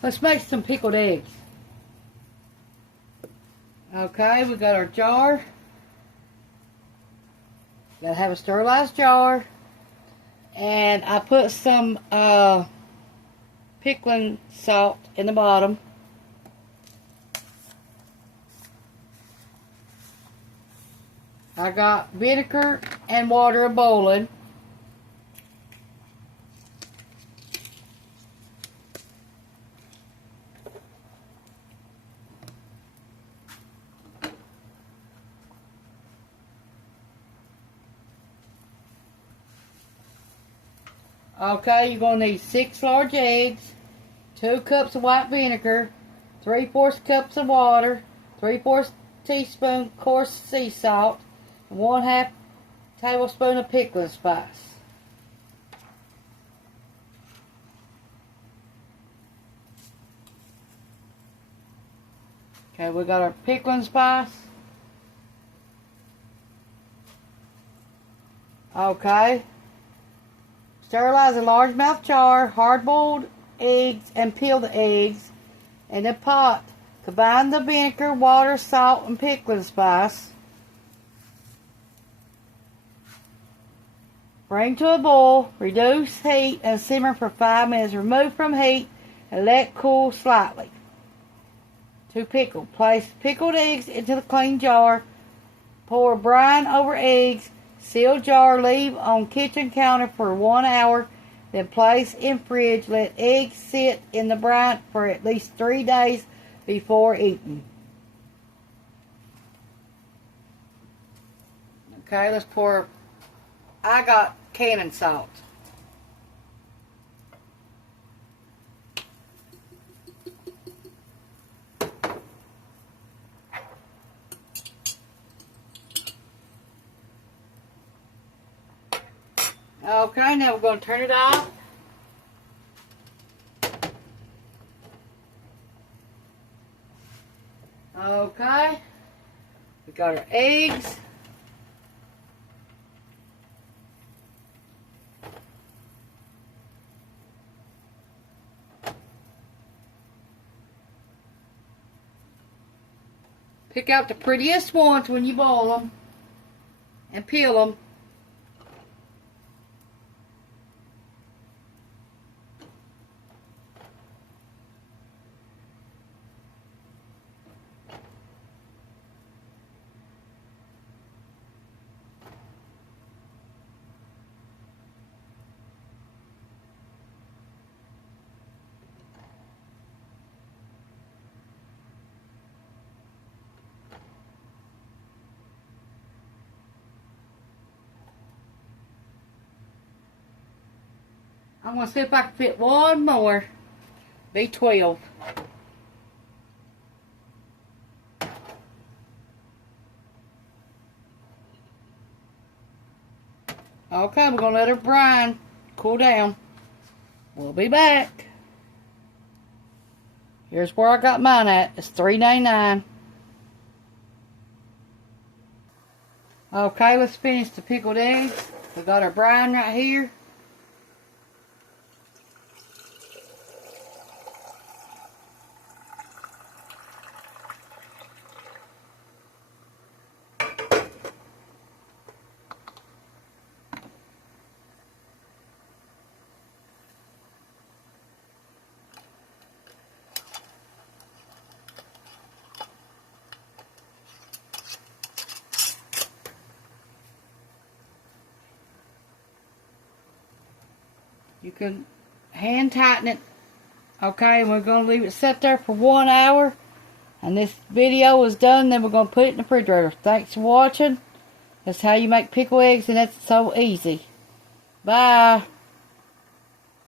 Let's make some pickled eggs. Okay, we got our jar. Gotta have a sterilized jar. And I put some pickling salt in the bottom. I got vinegar and water boiling. Okay, you're going to need 6 large eggs, 2 cups of white vinegar, 3/4 cups of water, 3/4 teaspoon coarse sea salt, and 1/2 tablespoon of pickling spice. Okay, we got our pickling spice. Okay. Sterilize a largemouth jar, hard-boiled eggs, and peel the eggs. In a pot, combine the vinegar, water, salt, and pickling spice. Bring to a boil, reduce heat, and simmer for 5 minutes. Remove from heat and let cool slightly. To pickle, place pickled eggs into the clean jar. Pour brine over eggs. Seal jar, leave on kitchen counter for 1 hour, then place in fridge. Let eggs sit in the brine for at least 3 days before eating. Okay, let's pour, I got cannon salt. Okay, now we're going to turn it off. Okay, we got our eggs. Pick out the prettiest ones when you boil them and peel them. I'm going to see if I can fit one more. Be 12. Okay, we're going to let our brine cool down. We'll be back. Here's where I got mine at. It's $3.99. Okay, let's finish the pickled eggs. We got our brine right here. You can hand tighten it. Okay, and we're going to leave it set there for 1 hour. And this video is done, then we're going to put it in the refrigerator. Thanks for watching. That's how you make pickled eggs, and that's so easy. Bye.